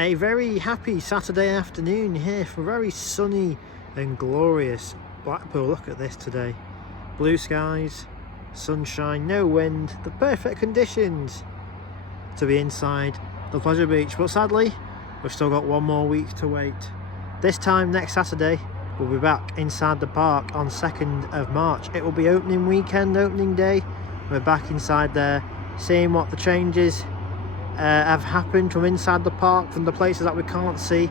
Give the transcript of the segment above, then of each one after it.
A very happy Saturday afternoon here for very sunny and glorious Blackpool. Look at this today. Blue skies, sunshine, no wind, the perfect conditions to be inside the pleasure beach. But sadly, we've still got one more week to wait. This time next Saturday, we'll be back inside the park on 2nd of March. It will be opening weekend, opening day. We're back inside there, seeing what the changes have happened from inside the park, from the places that we can't see,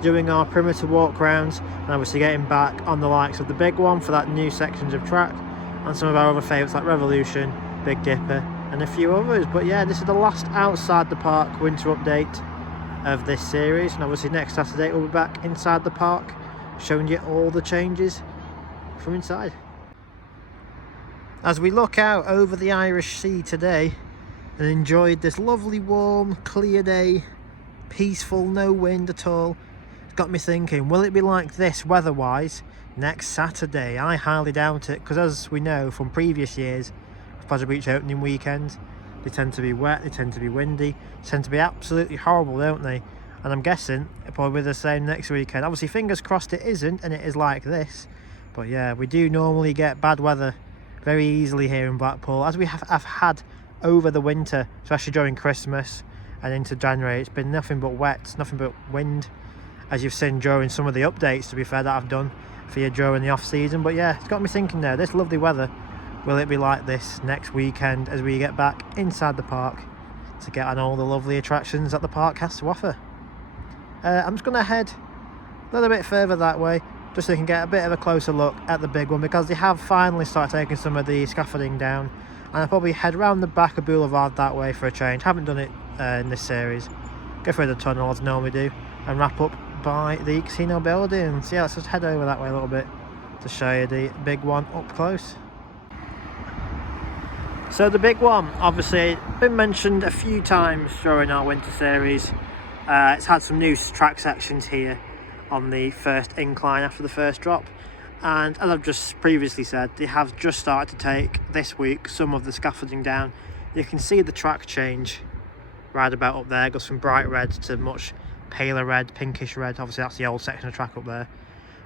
doing our perimeter walk rounds, and obviously getting back on the likes of the big one for that new sections of track, and some of our other favourites like Revolution, Big Dipper and a few others. But yeah, this is the last outside the park winter update of this series, and obviously next Saturday we'll be back inside the park showing you all the changes from inside. As we look out over the Irish Sea today and enjoyed this lovely warm clear day, peaceful, no wind at all, it's got me thinking, will it be like this weather wise next Saturday? I highly doubt it, because as we know from previous years, Pleasure Beach opening weekends, they tend to be wet, they tend to be windy, they tend to be absolutely horrible, don't they? And I'm guessing it'll probably be the same next weekend. Obviously fingers crossed it isn't and it is like this, but yeah, we do normally get bad weather very easily here in Blackpool, as we have had over the winter, especially during Christmas and into January. It's been nothing but wet, nothing but wind, as you've seen during some of the updates, to be fair, that I've done for you during the off season. But yeah, it's got me thinking now, this lovely weather, will it be like this next weekend as we get back inside the park to get on all the lovely attractions that the park has to offer? I'm just going to head a little bit further that way, just so you can get a bit of a closer look at the big one, because they have finally started taking some of the scaffolding down, and I'll probably head round the back of Boulevard that way for a change. Haven't done it in this series. Go through the tunnel as I normally do and wrap up by the casino building. So yeah, let's just head over that way a little bit to show you the big one up close. So the big one, obviously been mentioned a few times during our winter series. It's had some new track sections here on the first incline after the first drop, and as I've just previously said, they have just started to take this week some of the scaffolding down. You can see the track change right about up there. It goes from bright red to much paler red, pinkish red. Obviously that's the old section of track up there,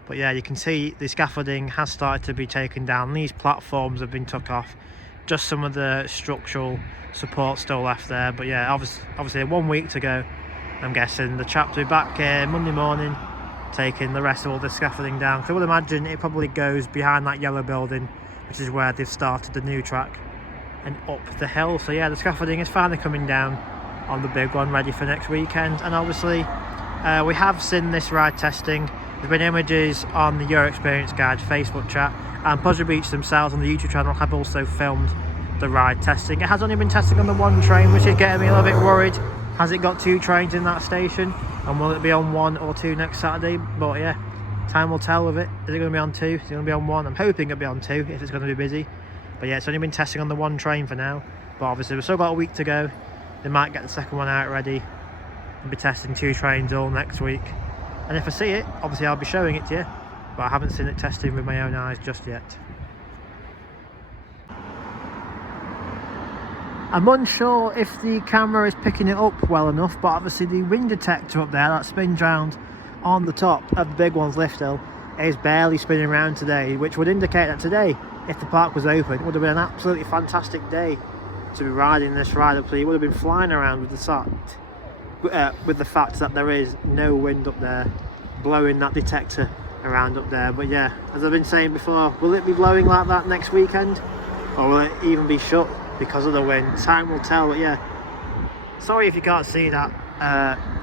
but yeah, you can see the scaffolding has started to be taken down. These platforms have been took off, just some of the structural support still left there. But yeah, obviously 1 week to go. I'm guessing the chap will be back Monday morning taking the rest of all the scaffolding down. So I would imagine it probably goes behind that yellow building, which is where they've started the new track, and up the hill. So yeah, the scaffolding is finally coming down on the big one, ready for next weekend. And obviously we have seen this ride testing. There's been images on the Your Experience Guide Facebook chat, and Pleasure Beach themselves on the YouTube channel have also filmed the ride testing. It has only been testing on the one train, which is getting me a little bit worried. Has it got 2 trains in that station, and will it be on 1 or 2 next Saturday? But yeah, time will tell with it. Is it going to be on 2? Is it going to be on 1? I'm hoping it'll be on 2 if it's going to be busy. But yeah, it's only been testing on the one train for now. But obviously we've still got a week to go. They might get the second one out ready and be testing 2 trains all next week. And if I see it, obviously I'll be showing it to you. But I haven't seen it testing with my own eyes just yet. I'm unsure if the camera is picking it up well enough, but obviously the wind detector up there that spins round on the top of the big one's lift hill is barely spinning around today, which would indicate that today, if the park was open, it would have been an absolutely fantastic day to be riding this ride up. So you would have been flying around with the fact that there is no wind up there blowing that detector around up there. But yeah, as I've been saying before, will it be blowing like that next weekend, or will it even be shut because of the wind? Time will tell. But yeah, sorry if you can't see that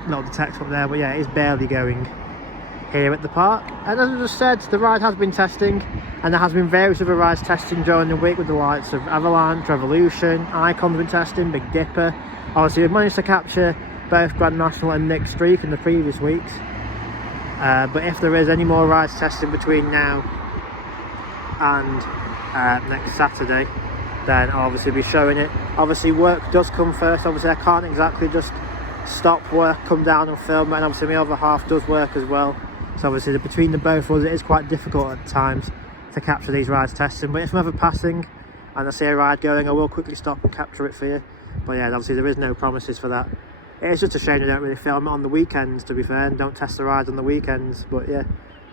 little detector up there, but yeah, it is barely going here at the park. And as I just said, the ride has been testing, and there has been various other rides testing during the week with the likes of Avalanche, Revolution, Icon's been testing, Big Dipper. Obviously we've managed to capture both Grand National and Nick Streak in the previous weeks, but if there is any more rides testing between now and next Saturday, then I'll obviously be showing it. Obviously work does come first. Obviously I can't exactly just stop work, come down and film it, and obviously my other half does work as well. So obviously between the both of us, it is quite difficult at times to capture these rides testing. But if I'm ever passing and I see a ride going, I will quickly stop and capture it for you. But yeah, obviously there is no promises for that It's just a shame they don't really film it on the weekends, to be fair, and don't test the rides on the weekends. But yeah,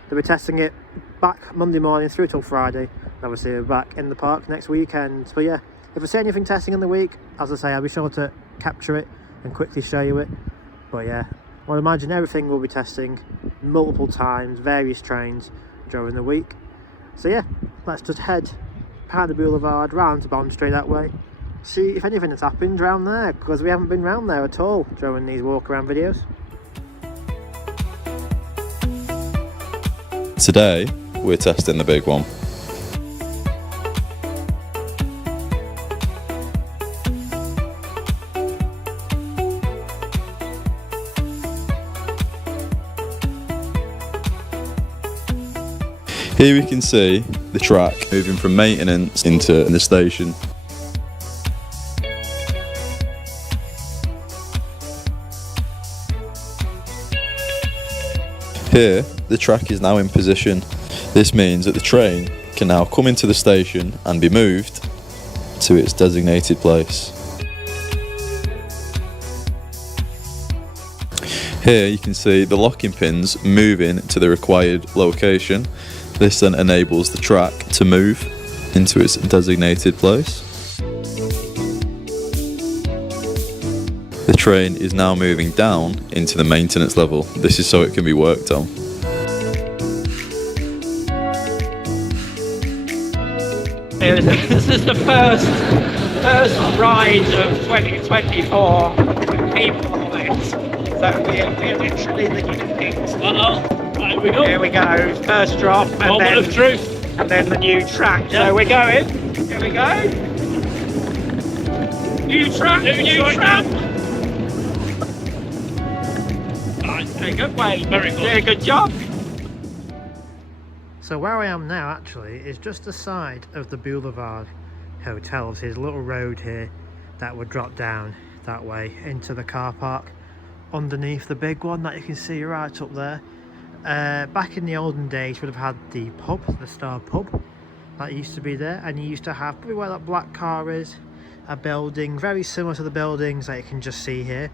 they'll be testing it back Monday morning through till Friday. Obviously we're back in the park next weekend. But yeah, if I see anything testing in the week, as I say, I'll be sure to capture it and quickly show you it. But yeah, I imagine everything will be testing multiple times, various trains during the week. So yeah, let's just head behind the boulevard, round to Bond Street that way, see if anything has happened round there, because we haven't been round there at all during these walk around videos. Today we're testing the big one. Here we can see the track moving from maintenance into the station. Here, the track is now in position. This means that the train can now come into the station and be moved to its designated place. Here you can see the locking pins moving to the required location. This then enables the track to move into its designated place. The train is now moving down into the maintenance level. This is so it can be worked on. This is the first ride of 2024 with people on it. So we're literally the guinea pigs. Here we go. Here we go. First drop Moment of truth. and then the new track. Yeah. So we're going. Here we go. New track. New track. Right, There you go. Well, very good. yeah, good job. So where I am now actually is just the side of the Boulevard Hotel. There's a little road here that would drop down that way into the car park underneath the big one that you can see right up there. Back in the olden days would have had the pub, the Star Pub, that used to be there, and you used to have probably where that black car is, a building very similar to the buildings that you can just see here,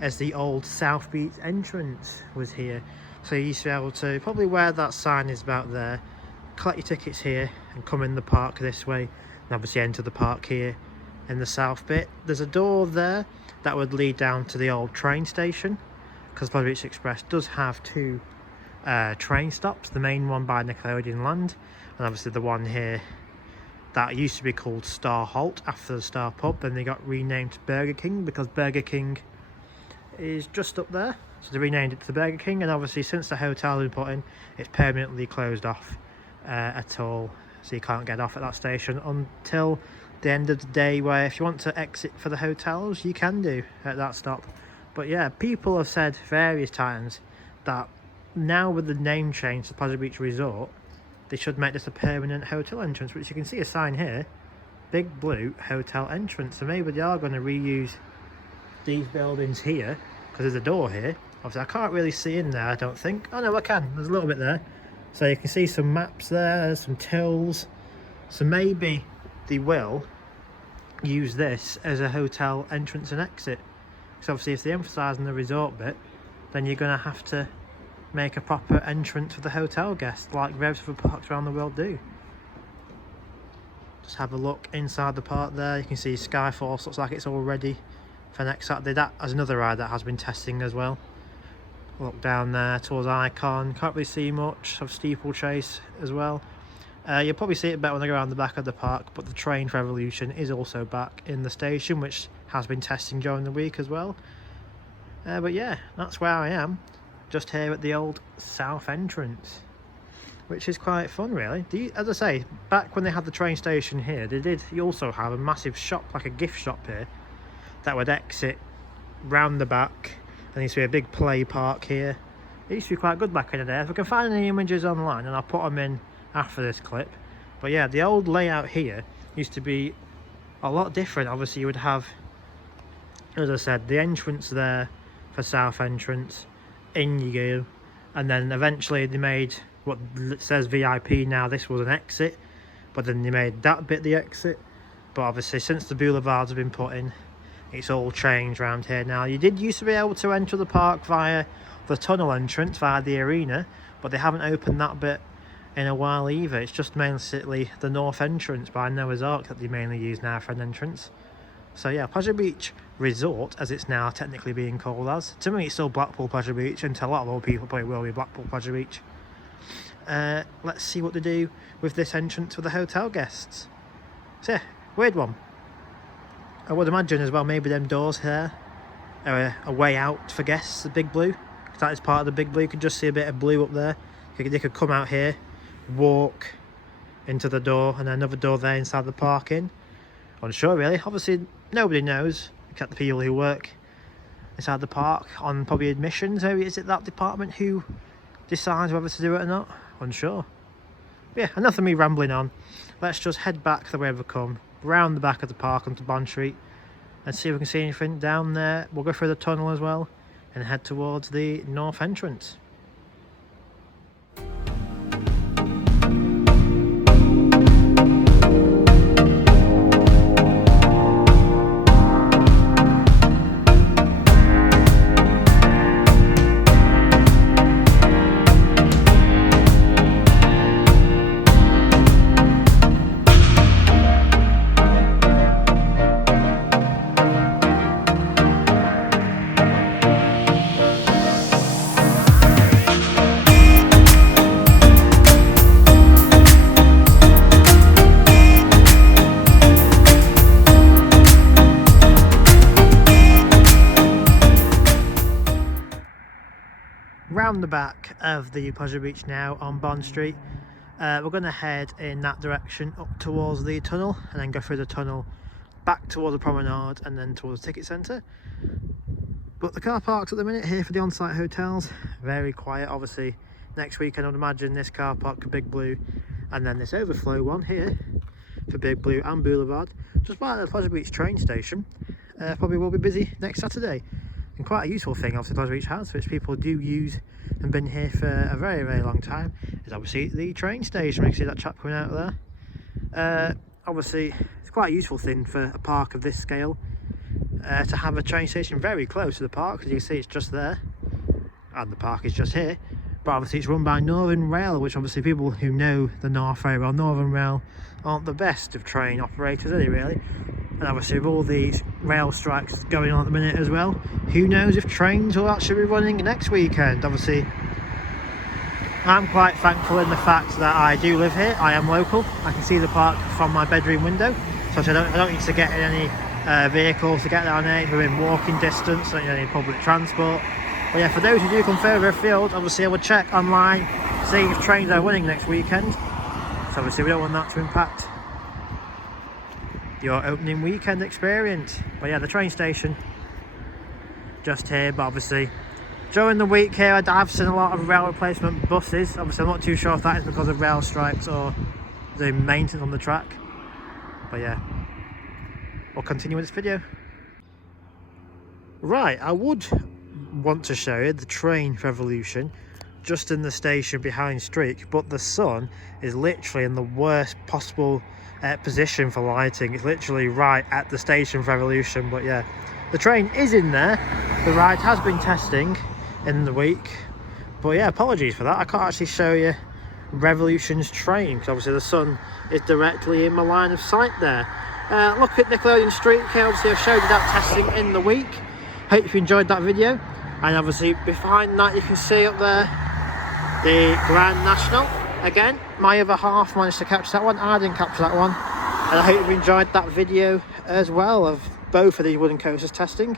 as the old South Beach entrance was here. So you used to be able to, probably where that sign is about there, collect your tickets here and come in the park this way, and obviously enter the park here in the south bit. There's a door there that would lead down to the old train station, because Blackpool Express does have two train stops, the main one by Nickelodeon Land, and obviously the one here that used to be called Star Halt after the Star Pub. Then they got renamed to Burger King because Burger King is just up there, so they renamed it to Burger King. And obviously since the hotel has been put in, it's permanently closed off at all, so you can't get off at that station until the end of the day, where if you want to exit for the hotels you can do at that stop. But yeah, people have said various times that now with the name change to Pleasure Beach Resort, they should make this a permanent hotel entrance, which you can see a sign here, big blue hotel entrance. So maybe they are going to reuse these buildings here, because there's a door here. Obviously I can't really see in there, I don't think. Oh no, I can, there's a little bit there. So you can see some maps there, some tills. So maybe they will use this as a hotel entrance and exit. Because obviously if they're emphasising the resort bit, then you're going to have to make a proper entrance for the hotel guests, like various other parks around the world do. Just have a look inside the park there. You can see Skyforce looks like it's all ready for next Saturday. That is another ride that has been testing as well. Look down there towards Icon, can't really see much of Steeplechase as well. You'll probably see it better when I go around the back of the park, but the train for Evolution is also back in the station, which has been testing during the week as well. But yeah, that's where I am, just here at the old south entrance, which is quite fun really. As I say, back when they had the train station here, you also have a massive shop, like a gift shop here, that would exit round the back, and there used to be a big play park here. It used to be quite good back in the day. If I can find any images online, and I'll put them in after this clip. But yeah, the old layout here used to be a lot different. Obviously you would have, as I said, the entrance there for south entrance, in you go, and then eventually they made what says VIP now. This was an exit, but then they made that bit the exit. But obviously since the boulevards have been put in, It's all changed around here now. You did used to be able to enter the park via the tunnel entrance, via the arena, but they haven't opened that bit in a while either. It's just mainly the north entrance by Noah's Ark that they mainly use now for an entrance. So yeah, Pleasure Beach Resort, as it's now technically being called as. To me, it's still Blackpool Pleasure Beach, and to a lot of other people probably will be Blackpool Pleasure Beach. Let's see what they do with this entrance for the hotel guests. So yeah, weird one. I would imagine as well, maybe them doors here are a way out for guests, the Big Blue. That is part of the Big Blue. You can just see a bit of blue up there. They could come out here, walk into the door, and then another door there inside the parking. Unsure really. Obviously nobody knows except the people who work inside the park on probably admissions. Maybe is it that department who decides whether to do it or not? Unsure. But yeah, enough of me rambling on. Let's just head back the way we've come, round the back of the park onto Bond Street, and see if we can see anything down there. We'll go through the tunnel as well and head towards the north entrance. Round the back of the Pleasure Beach now on Bond Street. We're going to head in that direction up towards the tunnel and then go through the tunnel back towards the promenade and then towards the ticket centre. But the car parks at the minute here for the on-site hotels, very quiet. Obviously next weekend I would imagine this car park for Big Blue and then this overflow one here for Big Blue and Boulevard just by the Pleasure Beach train station probably will be busy next Saturday. And quite a useful thing obviously Pleasure Beach has, which people do use and been here for a very, very long time, is obviously the train station. You can see that chap coming out there. Obviously it's quite a useful thing for a park of this scale to have a train station very close to the park. As you can see, it's just there and the park is just here, but obviously it's run by Northern Rail, which obviously people who know the North very well, Northern Rail aren't the best of train operators, are they really? And obviously with all these rail strikes going on at the minute as well, who knows if trains will actually be running next weekend. Obviously I'm quite thankful in the fact that I do live here. I am local. I can see the park from my bedroom window, so I don't need to get in any vehicles to get down here. We're in walking distance, don't need any public transport. But yeah, for those who do come further afield, obviously I would check online, see if trains are running next weekend. So obviously we don't want that to impact your opening weekend experience. But yeah, the train station just here, but obviously during the week here I've seen a lot of rail replacement buses. Obviously I'm not too sure if that is because of rail strikes or the maintenance on the track, but yeah, we'll continue with this video. Right, I would want to show you the train revolution just in the station behind Streak, but the sun is literally in the worst possible position for lighting. It's literally right at the station for Revolution. But yeah, the train is in there. The ride has been testing in the week, but yeah, apologies for that. I can't actually show you Revolution's train because obviously the sun is directly in my line of sight there. Look at Nickelodeon Street. Obviously I've showed you that testing in the week. Hope you enjoyed that video. And obviously behind that you can see up there the Grand National. Again, my other half managed to capture that one. I didn't capture that one. And I hope you enjoyed that video as well of both of these wooden coasters testing.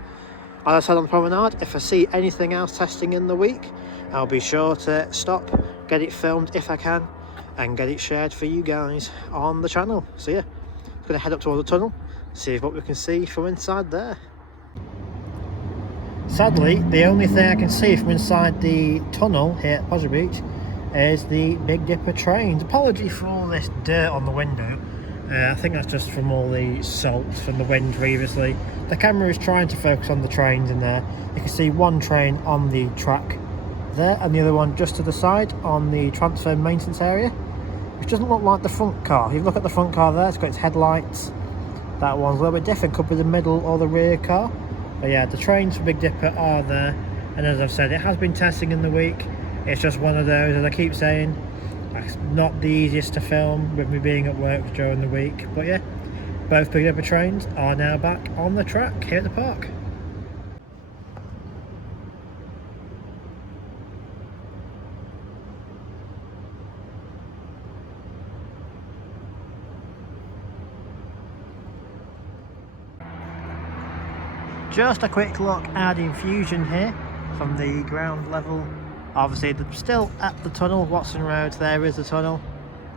As I said on the promenade, if I see anything else testing in the week, I'll be sure to stop, get it filmed if I can, and get it shared for you guys on the channel. So yeah, I'm going to head up towards the tunnel, see what we can see from inside there. Sadly, the only thing I can see from inside the tunnel here at Pleasure Beach is the Big Dipper trains. Apology for all this dirt on the window. I think that's just from all the salt from the wind previously. The camera is trying to focus on the trains in there. You can see one train on the track there and the other one just to the side on the transfer maintenance area, which doesn't look like the front car. If you look at the front car there, it's got its headlights That one's a little bit different, could be the middle or the rear car. But yeah, the trains for Big Dipper are there, and as I've said, it has been testing in the week. It's just one of those, as I keep saying, it's not the easiest to film with me being at work during the week. But yeah, both Big Dipper trains are now back on the track here at the park. Just a quick look at Infusion here from the ground level. Obviously they're still at the tunnel, Watson Road, there is the tunnel,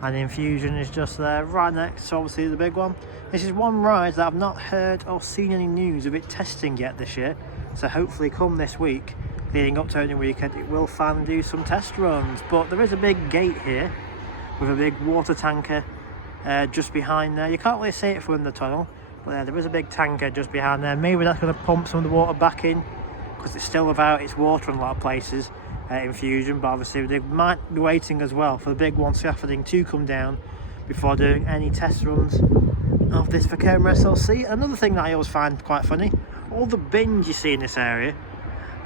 and Infusion is just there right next to obviously the big one. This is one ride that I've not heard or seen any news of it testing yet this year, so hopefully come this week leading up to opening weekend it will finally do some test runs. But there is a big gate here with a big water tanker just behind there. You can't really see it from the tunnel, but there is a big tanker just behind there. Maybe that's going to pump some of the water back in, because it's still without its water in a lot of places, Infusion. But obviously they might be waiting as well for the big one scaffolding to come down before doing any test runs of this Vekoma SLC. Another thing that I always find quite funny, all the bins you see in this area,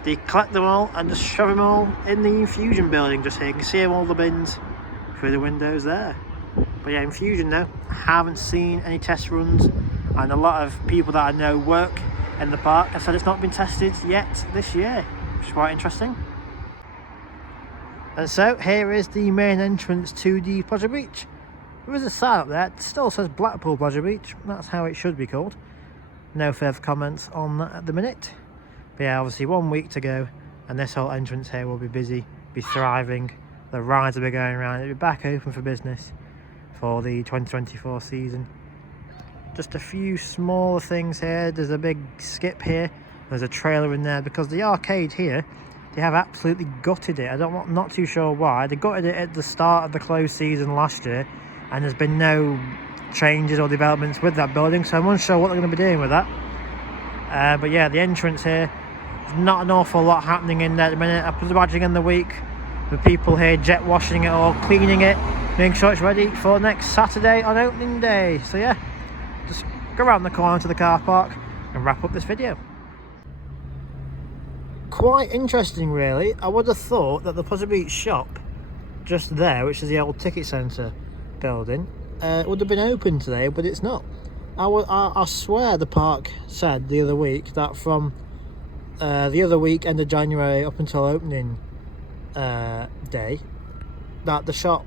they collect them all and just shove them all in the Infusion building just here. You can see all the bins through the windows there. But yeah, Infusion though, I haven't seen any test runs. And a lot of people that I know work in the park have said it's not been tested yet this year, which is quite interesting. And so here is the main entrance to the Pleasure Beach. There is a sign up there, it still says Blackpool Pleasure Beach, that's how it should be called. No further comments on that at the minute. But yeah, obviously 1 week to go, and this whole entrance here will be busy, be thriving. The rides will be going around, it'll be back open for business for the 2024 season. Just a few smaller things here. There's a big skip here. There's a trailer in there because the arcade here, they have absolutely gutted it. Not too sure why. They gutted it at the start of the closed season last year, and there's been no changes or developments with that building, so I'm unsure what they're going to be doing with that. But yeah, the entrance here, there's not an awful lot happening in there at the minute. I was imagining in the week the people here jet washing it or cleaning it, making sure it's ready for next Saturday on opening day. So yeah, just go around the corner to the car park and wrap up this video. Quite interesting really. I would have thought that the Pleasure Beach shop just there, which is the old ticket centre building, would have been open today, but it's not. I swear the park said the other week that from the other week, end of January up until opening day, that the shop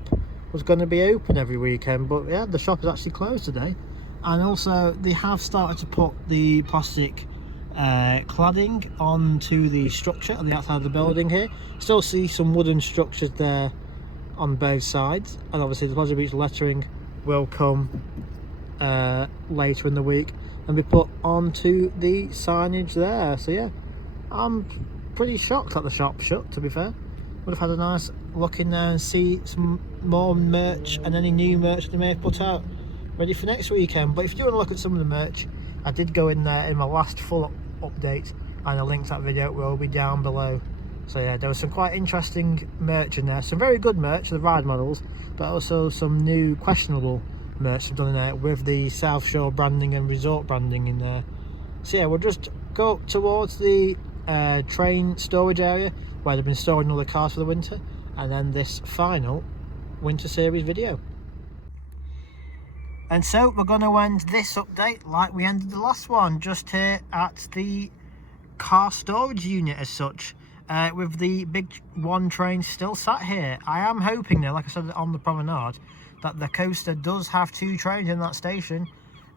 was going to be open every weekend, but yeah, the shop is actually closed today. And also they have started to put the plastic cladding onto the structure on the outside of the building here. Still see some wooden structures there on both sides, and obviously the Pleasure Beach lettering will come later in the week and be put onto the signage there. So yeah, I'm pretty shocked that the shop's shut, to be fair. Would have had a nice look in there and see some more merch and any new merch they may have put out ready for next weekend. But if you want to look at some of the merch, I did go in there in my last full update, and a link to that video will be down below. So yeah, there was some quite interesting merch in there, some very good merch, the ride models, but also some new questionable merch done in there with the South Shore branding and resort branding in there. So yeah, we'll just go up towards the train storage area where they've been storing all the cars for the winter, and then this final winter series video. And so we're going to end this update like we ended the last one, just here at the car storage unit as such, with the big one train still sat here. I am hoping though, like I said on the promenade, that the coaster does have 2 trains in that station,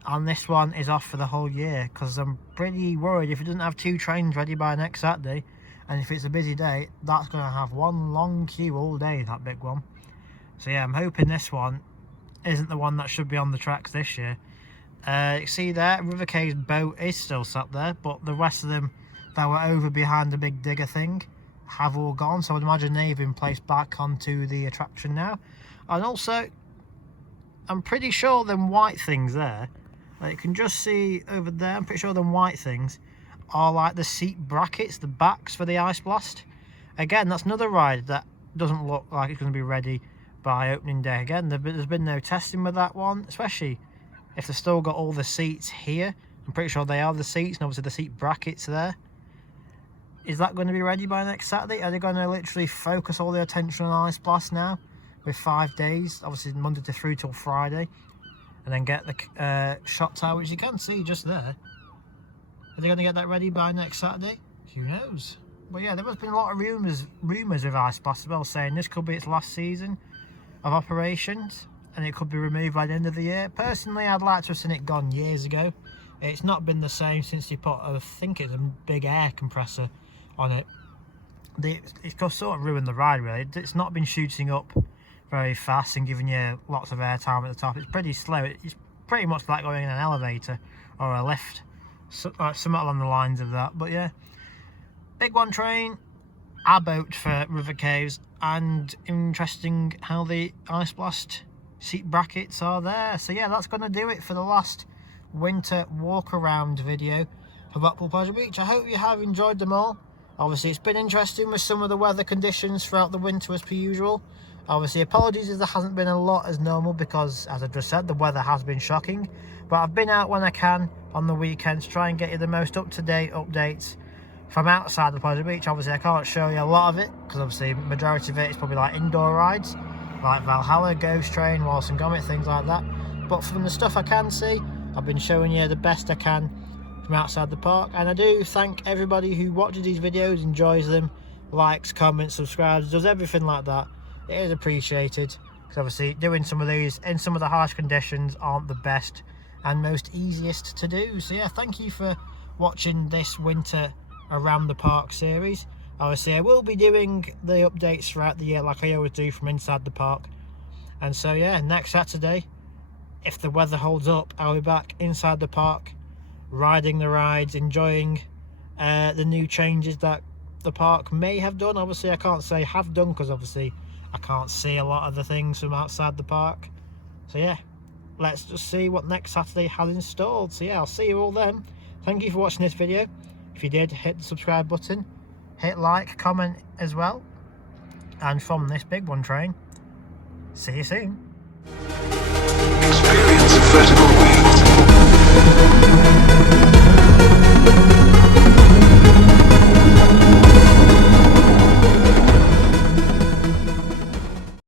and this one is off for the whole year, because I'm pretty worried if it doesn't have 2 trains ready by next Saturday, and if it's a busy day, that's going to have one long queue all day, that big one. So yeah, I'm hoping this one isn't the one that should be on the tracks this year. You see there, River Cay's boat is still sat there, but the rest of them that were over behind the big digger thing have all gone, so I'd imagine they've been placed back onto the attraction now. And also, I'm pretty sure them white things there, you can just see over there, I'm pretty sure them white things are like the seat brackets, the backs for the Ice Blast. Again, that's another ride that doesn't look like it's going to be ready by opening day. Again, there's been no testing with that one, especially if they've still got all the seats here. I'm pretty sure they are the seats, and obviously the seat brackets there. Is that going to be ready by next Saturday? Are they going to literally focus all their attention on Ice Blast now with 5 days, obviously Monday through till Friday, and then get the shot tower, which you can see just there? Are they going to get that ready by next Saturday? Who knows? But yeah, there has been a lot of rumours with Ice Blast as well, saying this could be its last season of operations and it could be removed by the end of the year. Personally, I'd like to have seen it gone years ago. It's not been the same since they put, I think it's a big air compressor on it. It's sort of ruined the ride really. It's not been shooting up very fast and giving you lots of air time at the top. It's pretty slow. It's pretty much like going in an elevator or a lift, like something along the lines of that. But yeah, big one train, our boat for River Caves, and interesting how the Ice Blast seat brackets are there. So yeah, that's going to do it for the last winter walk around video for Blackpool Pleasure Beach. I hope you have enjoyed them all. Obviously it's been interesting with some of the weather conditions throughout the winter as per usual. Obviously apologies if there hasn't been a lot as normal, because as I just said, the weather has been shocking, but I've been out when I can on the weekends to try and get you the most up-to-date updates from outside the Pleasure Beach. Obviously I can't show you a lot of it because obviously majority of it is probably like indoor rides like Valhalla, Ghost Train, Wallace and Gromit, things like that. But from the stuff I can see, I've been showing you the best I can from outside the park, and I do thank everybody who watches these videos, enjoys them, likes, comments, subscribes, does everything like that. It is appreciated, because obviously doing some of these in some of the harsh conditions aren't the best and most easiest to do. So yeah, thank you for watching this winter around the park series. Obviously I will be doing the updates throughout the year like I always do from inside the park, and so yeah, next Saturday, if the weather holds up, I'll be back inside the park riding the rides, enjoying the new changes that the park may have done. Obviously I can't say have done because obviously I can't see a lot of the things from outside the park. So yeah, let's just see what next Saturday has installed. So yeah, I'll see you all then. Thank you for watching this video. If you did, hit the subscribe button, hit like, comment as well, and from this big one train, see you soon. Experience vertical